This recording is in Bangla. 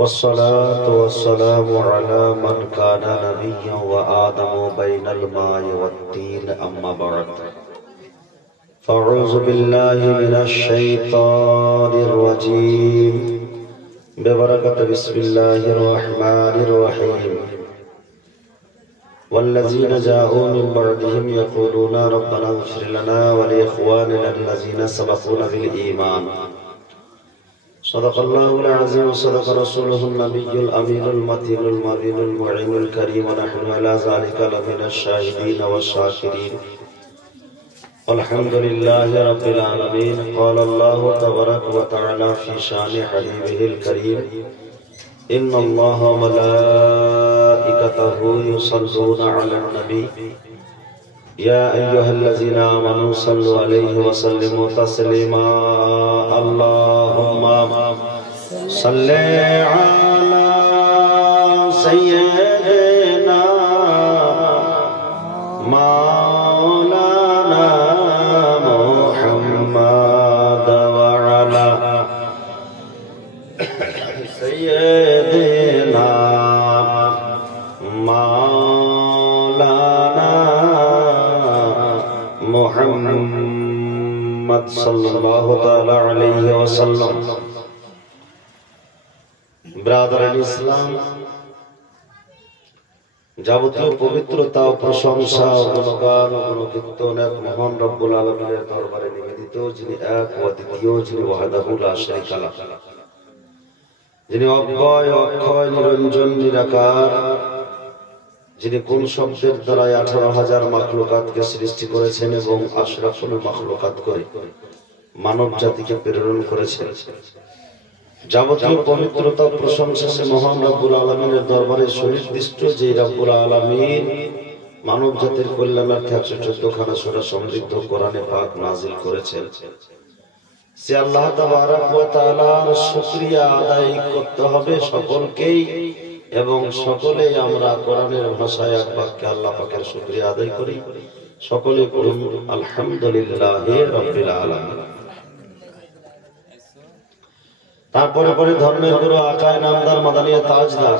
والصلاة والسلام على من كان نبيا وآدم بين الماء والطين أما بعد فأعوذ بالله من الشيطان الرجيم ببركة بسم الله الرحمن الرحيم والذين جاءوا من بعدهم يقولون ربنا اغفر لنا ولإخواننا الذين سبقونا بالإيمان صدق الله العظيم وصدق رسوله النبي الأمين المتين المبين المعين الكريم ونحن على ذلك لمن الشاهدين والشاكرين والحمد لله رب العالمين. قال الله تبارك وتعالى في شان حبيبه الكريم إن الله وملائكته يصلون على النبي يا أيها الذين آمنوا صلوا عليه وسلموا تسليما اللهم صل على سيدنا مولانا محمد وعلى سيدنا مولانا محمد sallallahu ta'ala alayhi wa sallam. Brother ইসলাম, যাবতীয় পবিত্রতা ও প্রশংসা ও গুণগান ও গুণকীর্তন এক মহান রব্বুল আলামিনের দরবারে নিবেদিত, যিনি এক ও দ্বিতীয়, যিনি ওয়াহদাহু লা শারীকা লাহ, যিনি অব্যয় অক্ষয় নিরঞ্জন নিরাকার, যিনি কোন শব্দের দ্বারা 18,000 মাখলুকাতকে সৃষ্টি করেছেন এবং আশরাফুল মাখলুকাত করে মানব জাতিকে প্রেরণ করেছেন। যাবতীয় পবিত্রতা প্রশংসা সে মহান রব্বুল আলামিনের দরবারে সুনির্দিষ্ট, যে রব্বুল আলামিন মানব জাতির কল্যাণার্থে 114 খানা সূরা সমৃদ্ধ কোরআনে পাক নাযিল করেছেন। সে আল্লাহ তাবারক ওয়া তাআলার শুকরিয়া আদায় করতে হবে সকলকেই, এবং সকলেই আমরা কোরআনের ভাষায় এক বাক্যে আল্লাহ পাকের শুকরিয়া আদায় করি। সকলে পড়ুন আলহামদুলিল্লাহি রাব্বিল আলামিন। তারপরে ধর্মের গুরু আকায়ে নামদার মাদানিয়া তাজদার